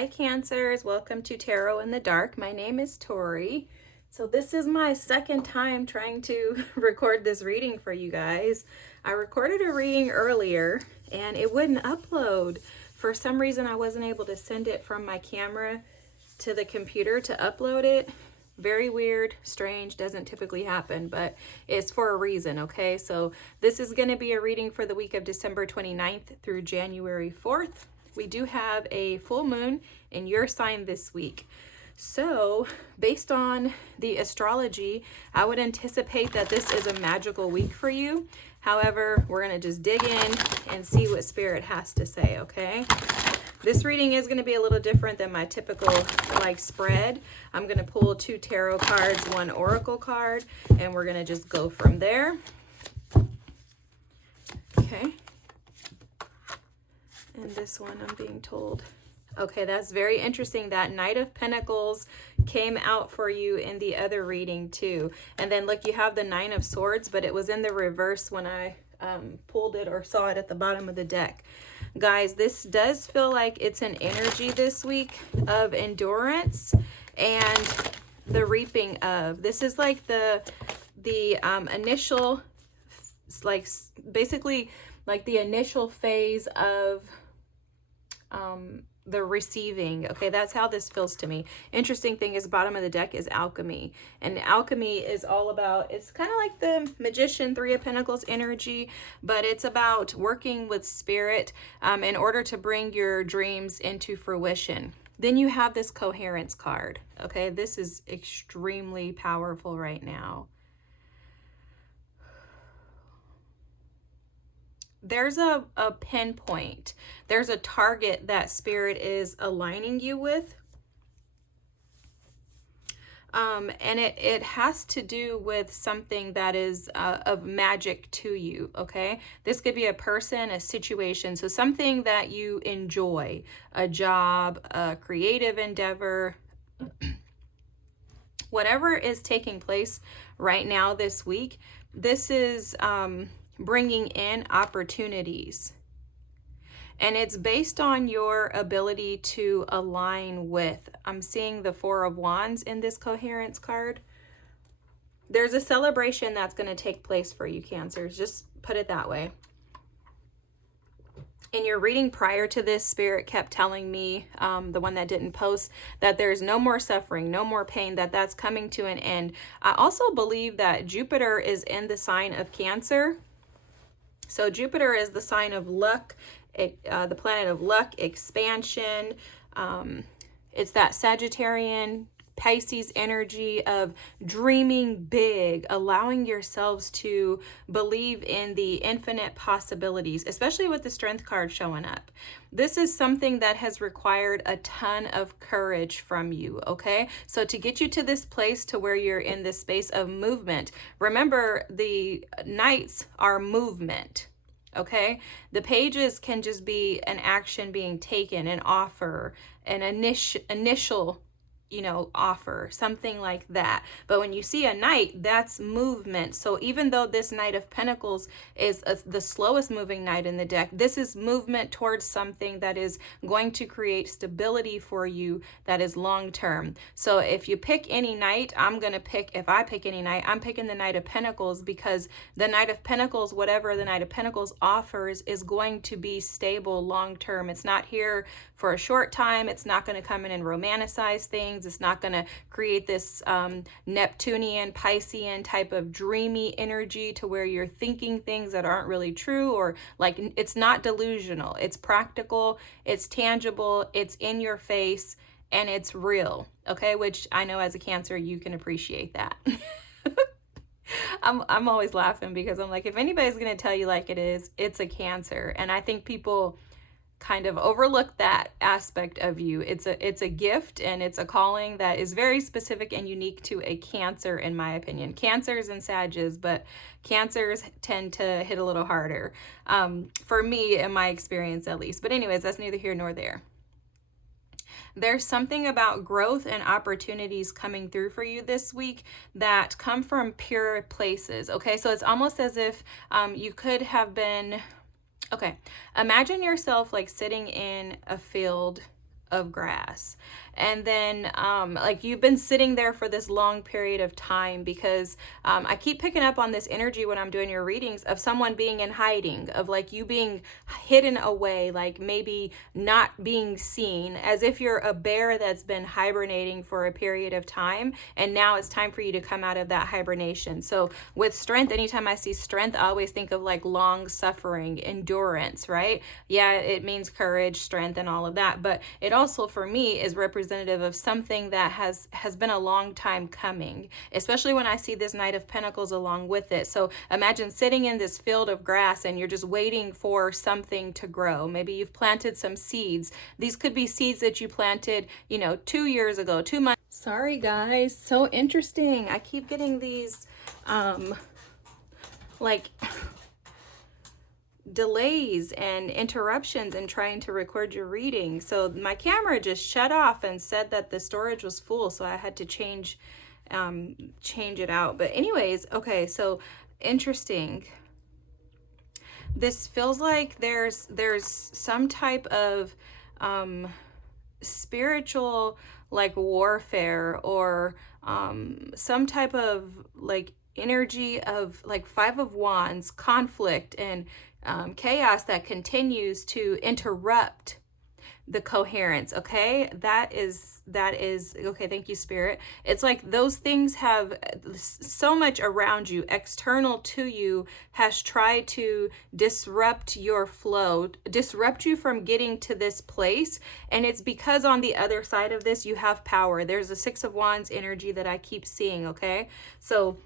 Hi Cancers, welcome to Tarot in the Dark. My name is Tori. So this is my second time trying to record this reading for you guys. I recorded a reading earlier and it wouldn't upload. For some reason I wasn't able to send it from my camera to the computer to upload it. Very weird, strange, doesn't typically happen, but it's for a reason, okay? So this is going to be a reading for the week of December 29th through January 4th. We do have a full moon in your sign this week. So based on the astrology, I would anticipate that this is a magical week for you. However, we're going to just dig in and see what Spirit has to say, okay? This reading is going to be a little different than my typical spread. I'm going to pull 2 tarot cards, 1 oracle card, and we're going to just go from there. Okay. And this one I'm being told. Okay, that's very interesting. That Knight of Pentacles came out for you in the other reading too. And then look, you have the 9 of Swords, but it was in the reverse when I pulled it or saw it at the bottom of the deck. Guys, this does feel like it's an energy this week of endurance and the reaping of. This is like the initial, basically like the initial phase of the receiving. Okay, that's how this feels to me. Interesting thing is, bottom of the deck is alchemy, and alchemy is all about, it's kind of like the Magician, 3 of Pentacles energy, but it's about working with Spirit in order to bring your dreams into fruition. Then you have this Coherence card. Okay, this is extremely powerful right now. There's a pinpoint. There's a target that Spirit is aligning you with. And it has to do with something that is of magic to you, okay? This could be a person, a situation, so something that you enjoy, a job, a creative endeavor, whatever is taking place right now this week. This is bringing in opportunities, and it's based on your ability to align with. I'm seeing the 4 of Wands in this Coherence card. There's a celebration that's going to take place for you, Cancers, just put it that way. In your reading prior to this, Spirit kept telling me, the one that didn't post, that there's no more suffering, no more pain, that's coming to an end. I also believe that Jupiter is in the sign of Cancer. So Jupiter is the sign of luck, the planet of luck, expansion. It's that Sagittarian, Pisces energy of dreaming big, allowing yourselves to believe in the infinite possibilities, especially with the Strength card showing up. This is something that has required a ton of courage from you, okay? So to get you to this place to where you're in this space of movement, remember the Knights are movement, okay? The pages can just be an action being taken, an offer, an initial offer, something like that. But when you see a knight, that's movement. So even though this Knight of Pentacles is the slowest moving knight in the deck, this is movement towards something that is going to create stability for you that is long term. So if you pick any knight, if I pick any knight, I'm picking the Knight of Pentacles, because the Knight of Pentacles, whatever the Knight of Pentacles offers, is going to be stable long term. It's not here for a short time. It's not going to come in and romanticize things. It's not going to create this Neptunian, Piscean type of dreamy energy to where you're thinking things that aren't really true, or it's not delusional. It's practical, it's tangible, it's in your face, and it's real, okay? Which I know as a Cancer, you can appreciate that. I'm always laughing because I'm like, if anybody's going to tell you like it is, it's a Cancer. And I think people kind of overlook that aspect of you. It's a gift, and it's a calling that is very specific and unique to a Cancer, in my opinion. Cancers and Sages, but Cancers tend to hit a little harder, for me, in my experience at least. But anyways, that's neither here nor there. There's something about growth and opportunities coming through for you this week that come from pure places, okay? So it's almost as if you could have been, okay, imagine yourself like sitting in a field of grass. And then like you've been sitting there for this long period of time, because I keep picking up on this energy when I'm doing your readings of someone being in hiding, of like you being hidden away, like maybe not being seen, as if you're a bear that's been hibernating for a period of time, and now it's time for you to come out of that hibernation. So with strength, anytime I see strength, I always think of like long suffering, endurance, right? Yeah, it means courage, strength, and all of that, but it also for me is representative of something that has been a long time coming, especially when I see this Knight of Pentacles along with it. So imagine sitting in this field of grass and you're just waiting for something to grow. Maybe you've planted some seeds. These could be seeds that you planted, 2 years ago, 2 months. Sorry guys, so interesting. I keep getting these like delays and interruptions in trying to record your reading. So my camera just shut off and said that the storage was full, so I had to change it out. But anyways, okay, so interesting. This feels like there's some type of spiritual like warfare, or some type of like energy of like Five of Wands, conflict and chaos that continues to interrupt the coherence. Okay, that is okay. Thank you, Spirit. It's like those things have so much around you, external to you, has tried to disrupt your flow, disrupt you from getting to this place. And it's because on the other side of this you have power. There's a Six of Wands energy that I keep seeing. Okay, so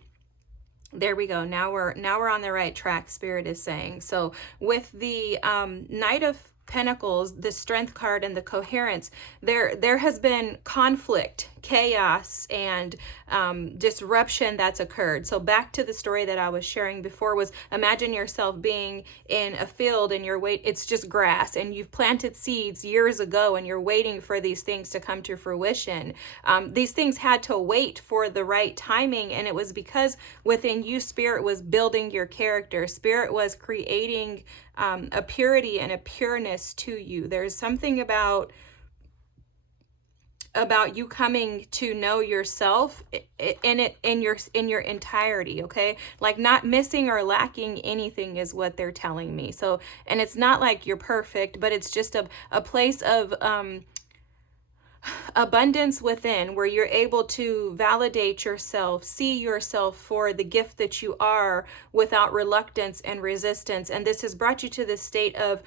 there we go. Now we're on the right track, Spirit is saying. So with the Knight of Pentacles, the Strength card, and the coherence, there has been conflict, chaos, and disruption that's occurred. So back to the story that I was sharing before was, imagine yourself being in a field and it's just grass, and you've planted seeds years ago and you're waiting for these things to come to fruition. These things had to wait for the right timing, and it was because within you, Spirit was building your character. Spirit was creating a purity and a pureness to you. There's something about you coming to know yourself in your entirety. Okay, like not missing or lacking anything is what they're telling me. So, and it's not like you're perfect, but it's just a place of abundance within, where you're able to validate yourself, see yourself for the gift that you are, without reluctance and resistance. And this has brought you to this state of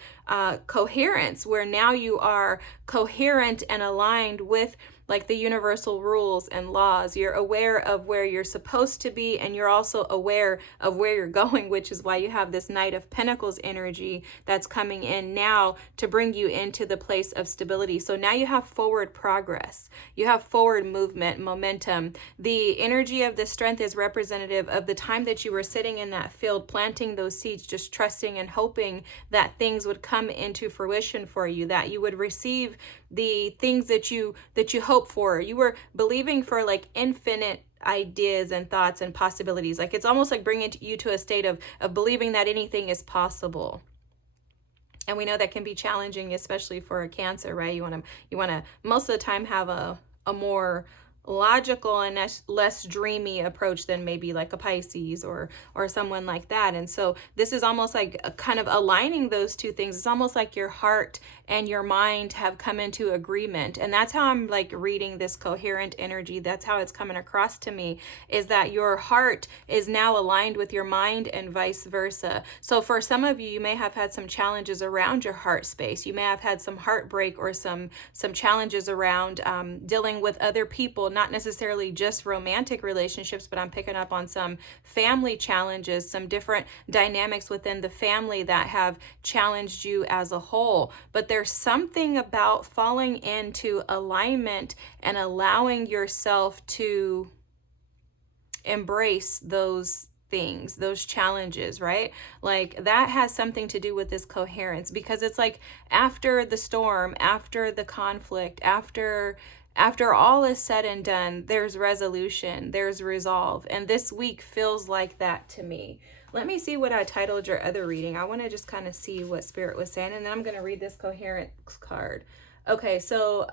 coherence, where now you are coherent and aligned with like the universal rules and laws. You're aware of where you're supposed to be, and you're also aware of where you're going, which is why you have this Knight of Pentacles energy that's coming in now to bring you into the place of stability. So now you have forward progress. You have forward movement, momentum. The energy of the Strength is representative of the time that you were sitting in that field, planting those seeds, just trusting and hoping that things would come into fruition for you, that you would receive the things that you hope for. You were believing for like infinite ideas and thoughts and possibilities. Like it's almost like bringing you to a state of believing that anything is possible. And we know that can be challenging, especially for a Cancer, right? You want to most of the time have a more logical and less dreamy approach than maybe like a Pisces or someone like that. And so this is almost like a kind of aligning those two things. It's almost like your heart and your mind have come into agreement. And that's how I'm like reading this coherent energy. That's how it's coming across to me, is that your heart is now aligned with your mind and vice versa. So for some of you, you may have had some challenges around your heart space. You may have had some heartbreak or some challenges around dealing with other people, not necessarily just romantic relationships, but I'm picking up on some family challenges, some different dynamics within the family that have challenged you as a whole. But there's something about falling into alignment and allowing yourself to embrace those things, those challenges, right? Like that has something to do with this coherence, because it's like after the storm, after the conflict, after all is said and done, there's resolution, there's resolve. And this week feels like that to me. Let me see what I titled your other reading. I want to just kind of see what Spirit was saying, and then I'm going to read this coherence card. Okay, so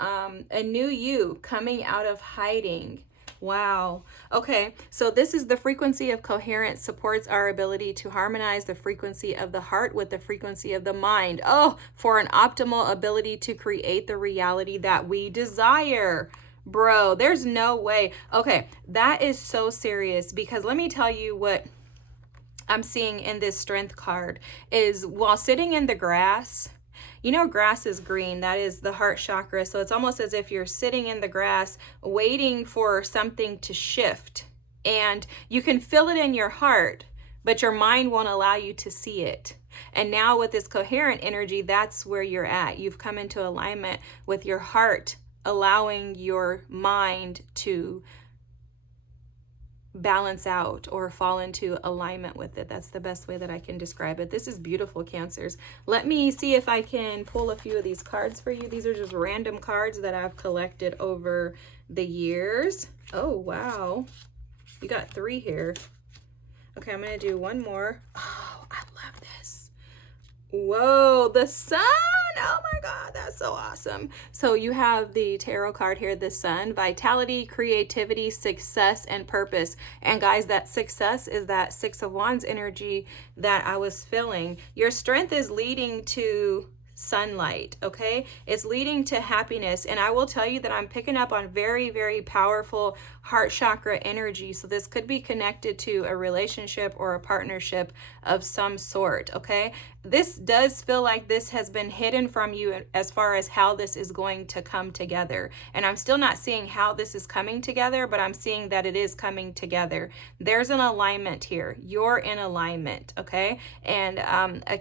a new you coming out of hiding. Wow. Okay, so this is the frequency of coherence supports our ability to harmonize the frequency of the heart with the frequency of the mind. Oh, for an optimal ability to create the reality that we desire. Bro, there's no way. Okay, that is so serious because let me tell you what I'm seeing in this strength card is while sitting in the grass, you know, grass is green. That is the heart chakra. So it's almost as if you're sitting in the grass waiting for something to shift. And you can feel it in your heart, but your mind won't allow you to see it. And now with this coherent energy, that's where you're at. You've come into alignment with your heart, allowing your mind to balance out or fall into alignment with it. That's the best way that I can describe it. This is beautiful, Cancers. Let me see if I can pull a few of these cards for you. These are just random cards that I've collected over the years. Oh, wow. You got 3 here. Okay, I'm going to do one more. Oh, I love this. Whoa, the sun. Oh my God, that's so awesome. So you have the tarot card here, the sun, vitality, creativity, success, and purpose. And guys, that success is that 6 of Wands energy that I was feeling. Your strength is leading to sunlight, okay? It's leading to happiness. And I will tell you that I'm picking up on very, very powerful heart chakra energy. So this could be connected to a relationship or a partnership of some sort, okay? This does feel like this has been hidden from you as far as how this is going to come together. And I'm still not seeing how this is coming together, but I'm seeing that it is coming together. There's an alignment here. You're in alignment, okay? And a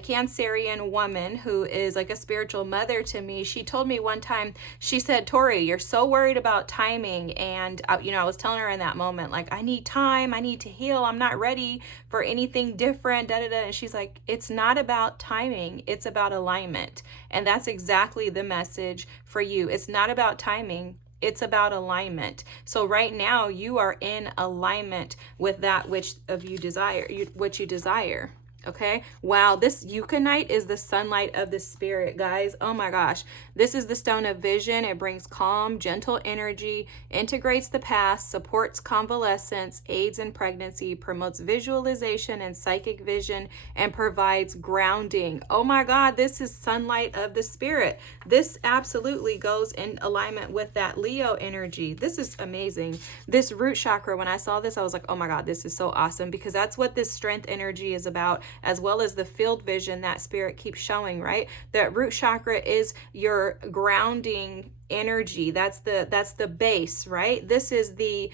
Cancerian woman who is like a spiritual mother to me, she told me one time, she said, Tori, you're so worried about timing. And, I was telling her in that moment, like, I need time, I need to heal, I'm not ready for anything different, da da da. And she's like, it's not about timing, it's about alignment. And that's exactly the message for you. It's not about timing, it's about alignment. So right now you are in alignment with that which you desire. Okay. Wow. This Euconite is the sunlight of the spirit, guys. Oh my gosh. This is the stone of vision. It brings calm, gentle energy, integrates the past, supports convalescence, aids in pregnancy, promotes visualization and psychic vision, and provides grounding. Oh my God. This is sunlight of the spirit. This absolutely goes in alignment with that Leo energy. This is amazing. This root chakra, when I saw this, I was like, oh my God, this is so awesome, because that's what this strength energy is about, as well as the field vision that spirit keeps showing, right? That root chakra is your grounding energy. That's the base, right? This is the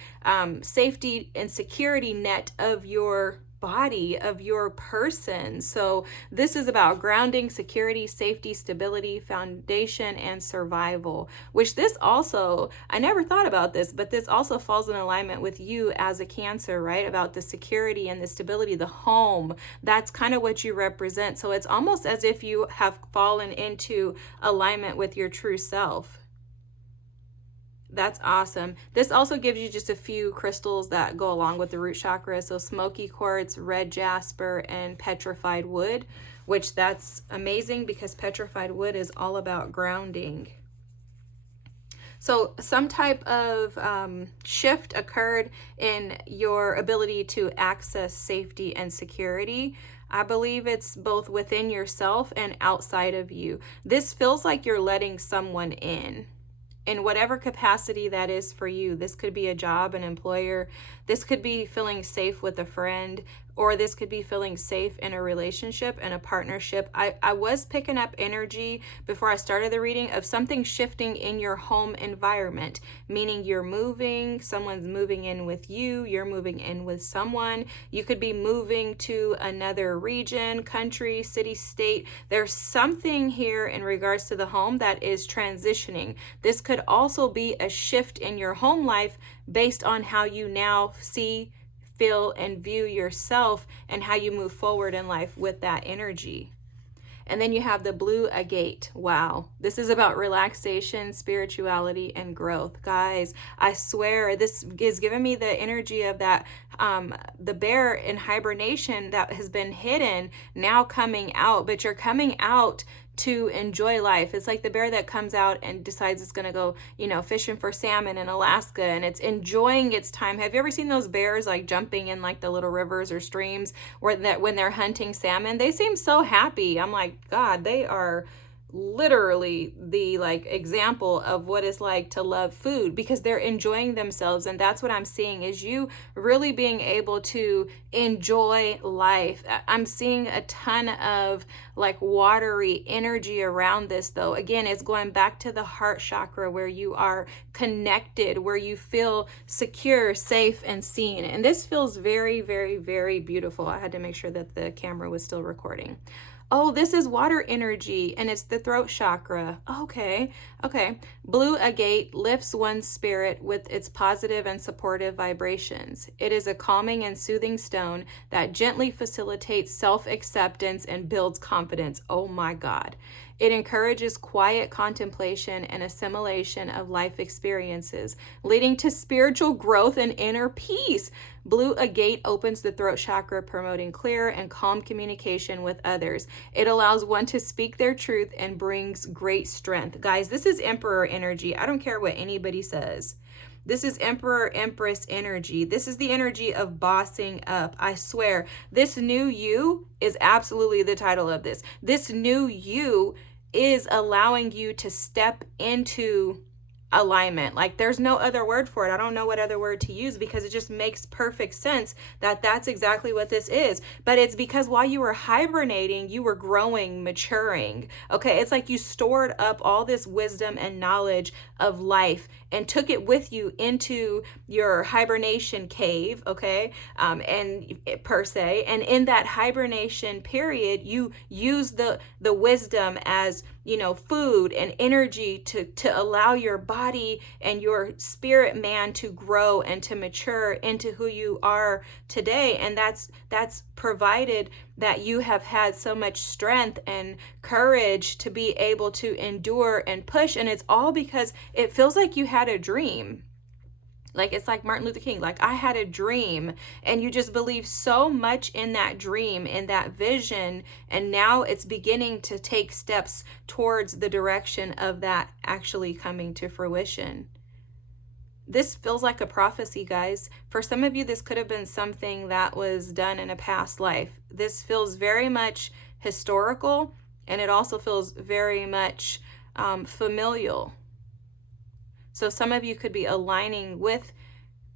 safety and security net of your body, of your person. So this is about grounding, security, safety, stability, foundation, and survival, which this also, I never thought about this, but this also falls in alignment with you as a Cancer, right? About the security and the stability, the home. That's kind of what you represent. So it's almost as if you have fallen into alignment with your true self. That's awesome. This also gives you just a few crystals that go along with the root chakra. So smoky quartz, red jasper, and petrified wood, which that's amazing because petrified wood is all about grounding. So some type of shift occurred in your ability to access safety and security. I believe it's both within yourself and outside of you. This feels like you're letting someone in whatever capacity that is for you. This could be a job, an employer. This could be feeling safe with a friend, or this could be feeling safe in a relationship and a partnership. I was picking up energy before I started the reading of something shifting in your home environment, meaning you're moving, someone's moving in with you, you're moving in with someone. You could be moving to another region, country, city, state. There's something here in regards to the home that is transitioning. This could also be a shift in your home life based on how you now see, feel, and view yourself, and how you move forward in life with that energy. And then you have the blue agate. Wow. This is about relaxation, spirituality, and growth. Guys, I swear this is giving me the energy of that, the bear in hibernation that has been hidden now coming out, but you're coming out to enjoy life. It's like the bear that comes out and decides it's going to go, you know, fishing for salmon in Alaska, and it's enjoying its time. Have you ever seen those bears like jumping in like the little rivers or streams where that when they're hunting salmon? They seem so happy. I'm like, God, they are literally the like example of what it's like to love food, because they're enjoying themselves. And that's what I'm seeing, is you really being able to enjoy life. I'm seeing a ton of like watery energy around this, though. Again, it's going back to the heart chakra, where you are connected, where you feel secure, safe, and seen. And this feels very, very, very beautiful. I had to make sure that the camera was still recording. Oh, this is water energy, and it's the throat chakra. Okay. Blue agate lifts one's spirit with its positive and supportive vibrations. It is a calming and soothing stone that gently facilitates self-acceptance and builds confidence. Oh my God. It encourages quiet contemplation and assimilation of life experiences, leading to spiritual growth and inner peace. Blue agate opens the throat chakra, promoting clear and calm communication with others. It allows one to speak their truth and brings great strength. Guys, this is Emperor energy. I don't care what anybody says. This is Emperor Empress energy. This is the energy of bossing up. I swear, this new you is absolutely the title of this. This new you is allowing you to step into alignment. Like, there's no other word for it. I don't know what other word to use, because it just makes perfect sense that that's exactly what this is. But it's because while you were hibernating, you were growing, maturing. Okay, it's like you stored up all this wisdom and knowledge of life and took it with you into your hibernation cave, okay, and per se. And in that hibernation period, you use the wisdom as, you know, food and energy to allow your body and your spirit man to grow and to mature into who you are today. And that's provided that you have had so much strength and courage to be able to endure and push. And it's all because it feels like you had a dream. Like, it's like Martin Luther King, like, I had a dream, and you just believe so much in that dream, in that vision, and now it's beginning to take steps towards the direction of that actually coming to fruition. This feels like a prophecy, guys. For some of you, this could have been something that was done in a past life. This feels very much historical, and it also feels very much familial. So some of you could be aligning with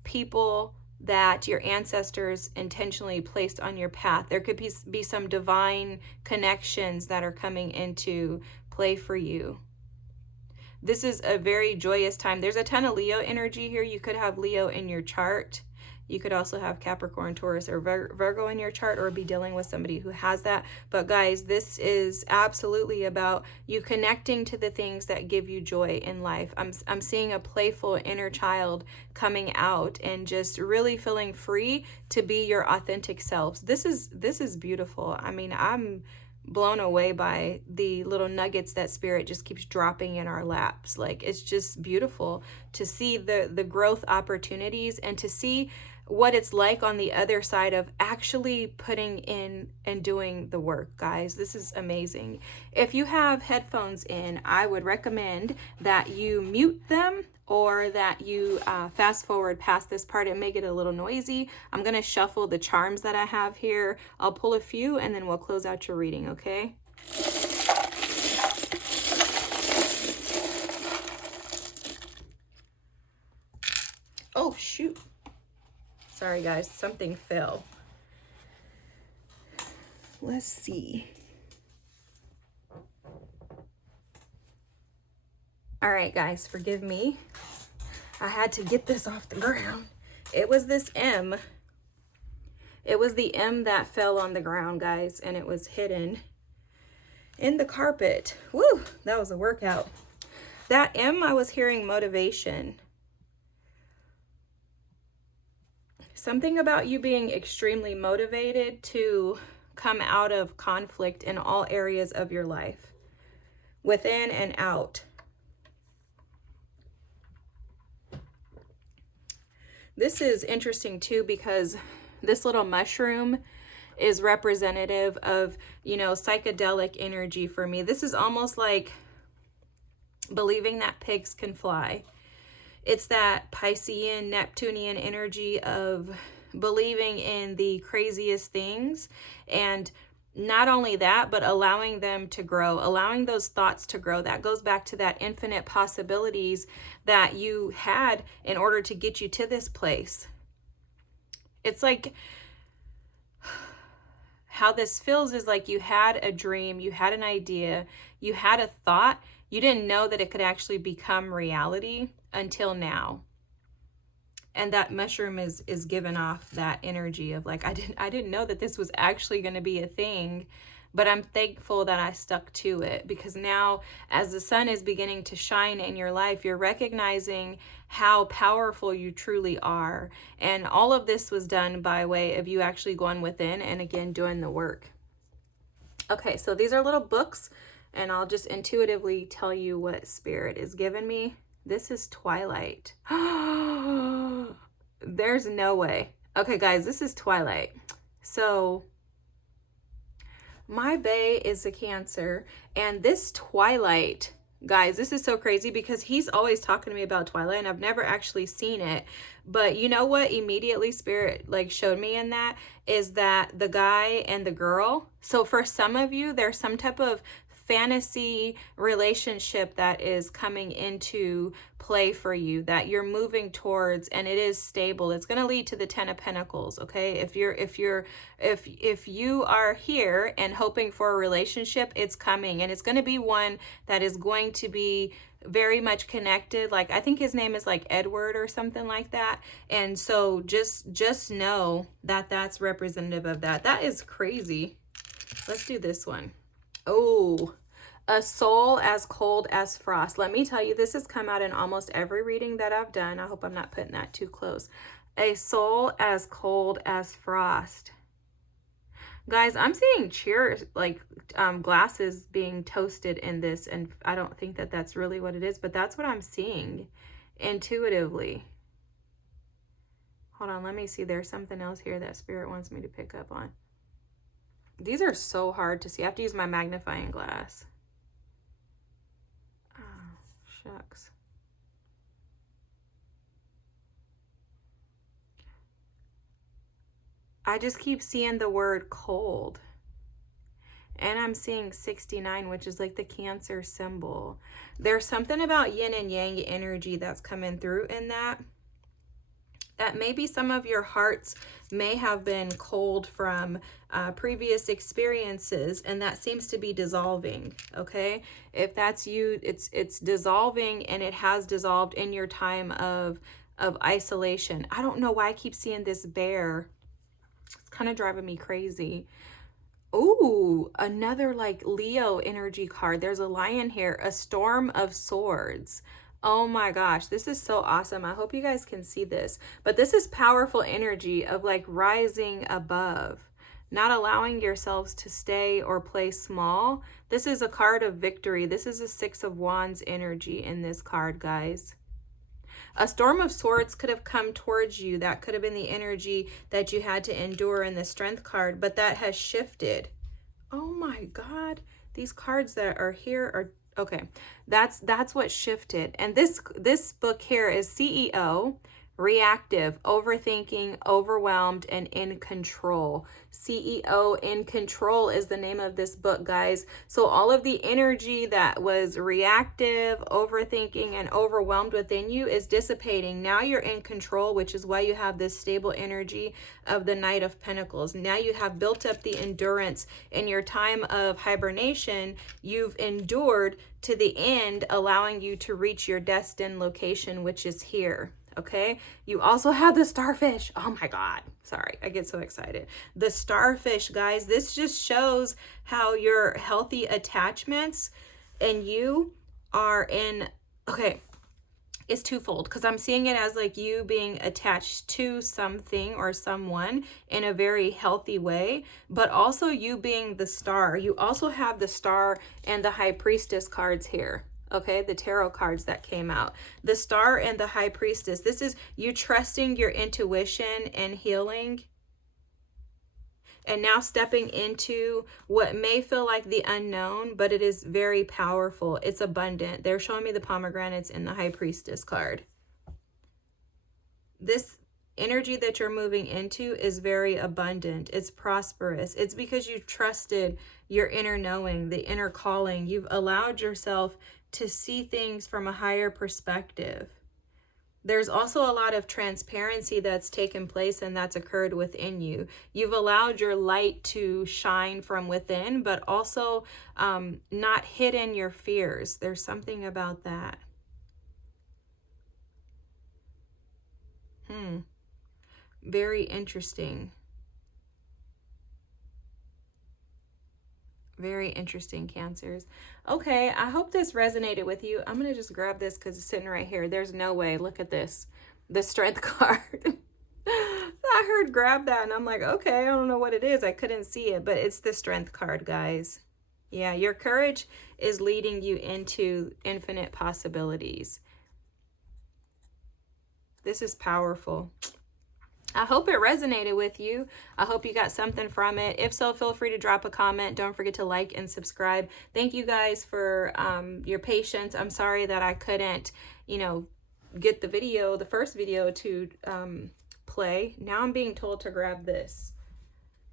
people that your ancestors intentionally placed on your path. There could be some divine connections that are coming into play for you. This is a very joyous time. There's a ton of Leo energy here. You could have Leo in your chart. You could also have Capricorn, Taurus, or Virgo in your chart, or be dealing with somebody who has that. But guys, this is absolutely about you connecting to the things that give you joy in life. I'm seeing a playful inner child coming out and just really feeling free to be your authentic selves. This is beautiful. I mean, I'm blown away by the little nuggets that spirit just keeps dropping in our laps. Like, it's just beautiful to see the growth opportunities and to see what it's like on the other side of actually putting in and doing the work. Guys, this is amazing. If you have headphones in, I would recommend that you mute them, or that you fast forward past this part. It may get a little noisy. I'm gonna shuffle the charms that I have here. I'll pull a few and then we'll close out your reading, okay? Oh, shoot. Sorry guys, something fell. Let's see. All right, guys, forgive me. I had to get this off the ground. It was this M. It was the M that fell on the ground, guys, and it was hidden in the carpet. Woo, that was a workout. That M, I was hearing motivation. Something about you being extremely motivated to come out of conflict in all areas of your life, within and out. This is interesting too, because this little mushroom is representative of, you know, psychedelic energy for me. This is almost like believing that pigs can fly. It's that Piscean, Neptunian energy of believing in the craziest things, and not only that, but allowing them to grow, allowing those thoughts to grow. That goes back to that infinite possibilities that you had in order to get you to this place. It's like how this feels is like you had a dream, you had an idea, you had a thought, you didn't know that it could actually become reality until now. And that mushroom is giving off that energy of like, I didn't know that this was actually going to be a thing, but I'm thankful that I stuck to it, because now as the sun is beginning to shine in your life, you're recognizing how powerful you truly are. And all of this was done by way of you actually going within and again doing the work. Okay, so these are little books, and I'll just intuitively tell you what Spirit is giving me. This is Twilight. There's no way. Okay, guys, this is Twilight. So my bae is a Cancer, and this Twilight, guys, this is so crazy because he's always talking to me about Twilight and I've never actually seen it. But you know what immediately Spirit like showed me in that is that the guy and the girl. So for some of you, there's some type of fantasy relationship that is coming into play for you, that you're moving towards, and it is stable. It's going to lead to the 10 of Pentacles. Okay, if you are here and hoping for a relationship, it's coming, and it's going to be one that is going to be very much connected. Like, I think his name is like Edward or something like that. And so just know that that's representative of that. That is crazy. Let's do this one. Oh, a soul as cold as frost. Let me tell you, this has come out in almost every reading that I've done. I hope I'm not putting that too close. A soul as cold as frost. Guys, I'm seeing glasses being toasted in this, and I don't think that that's really what it is, but that's what I'm seeing intuitively. Hold on, let me see. There's something else here that Spirit wants me to pick up on. These are so hard to see. I have to use my magnifying glass. Oh, shucks. I just keep seeing the word cold. And I'm seeing 69, which is like the Cancer symbol. There's something about yin and yang energy that's coming through in that maybe some of your hearts may have been cold from previous experiences, and that seems to be dissolving. Okay, if that's you, it's dissolving, and it has dissolved in your time of isolation. I don't know why I keep seeing this bear. It's kind of driving me crazy. Ooh, another like Leo energy card. There's a lion here, a storm of swords. Oh my gosh, this is so awesome. I hope you guys can see this. But this is powerful energy of like rising above, not allowing yourselves to stay or play small. This is a card of victory. This is a 6 of Wands energy in this card, guys. A storm of swords could have come towards you. That could have been the energy that you had to endure in the Strength card, but that has shifted. Oh my God. These cards that are here are okay. That's what shifted. And this book here is CEO, reactive, overthinking, overwhelmed, and in control. CEO, in control, is the name of this book, guys. So all of the energy that was reactive, overthinking, and overwhelmed within you is dissipating. Now you're in control, which is why you have this stable energy of the Knight of Pentacles. Now you have built up the endurance in your time of hibernation. You've endured to the end, allowing you to reach your destined location, which is here. Okay, you also have the starfish. Oh my God. Sorry, I get so excited. The starfish, guys, this just shows how your healthy attachments and you are in, okay, it's twofold, because I'm seeing it as like you being attached to something or someone in a very healthy way, but also you being the star. You also have the Star and the High Priestess cards here. Okay, the tarot cards that came out. The Star and the High Priestess. This is you trusting your intuition and healing. and now stepping into what may feel like the unknown, but it is very powerful. It's abundant. They're showing me the pomegranates in the High Priestess card. This energy that you're moving into is very abundant. It's prosperous. It's because you've trusted your inner knowing, the inner calling. You've allowed yourself to see things from a higher perspective. There's also a lot of transparency that's taken place and that's occurred within you. You've allowed your light to shine from within, but also not hidden your fears. There's something about that. Very interesting. Very interesting, Cancers. Okay, I hope this resonated with you. I'm going to just grab this because it's sitting right here. There's no way. Look at this. The Strength card. I heard grab that and I'm like, okay, I don't know what it is. I couldn't see it, but it's the Strength card, guys. Yeah, your courage is leading you into infinite possibilities. This is powerful. I hope it resonated with you. I hope you got something from it. If so, feel free to drop a comment. Don't forget to like and subscribe. Thank you guys for your patience. I'm sorry that I couldn't, get the first video to play. Now I'm being told to grab this.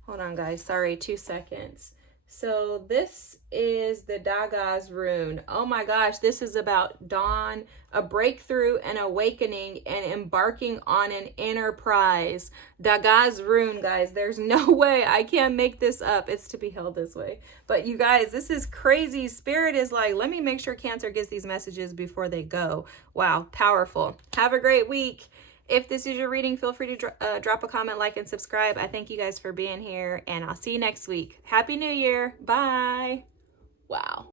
Hold on, guys. Sorry, 2 seconds. So this is the Dagaz rune. Oh my gosh, this is about dawn, a breakthrough, an awakening, and embarking on an enterprise. Dagaz rune, guys. There's no way. I can't make this up. It's to be held this way. But you guys, this is crazy. Spirit is like, let me make sure Cancer gets these messages before they go. Wow, powerful. Have a great week. If this is your reading, feel free to drop a comment, like, and subscribe. I thank you guys for being here, and I'll see you next week. Happy New Year. Bye. Wow.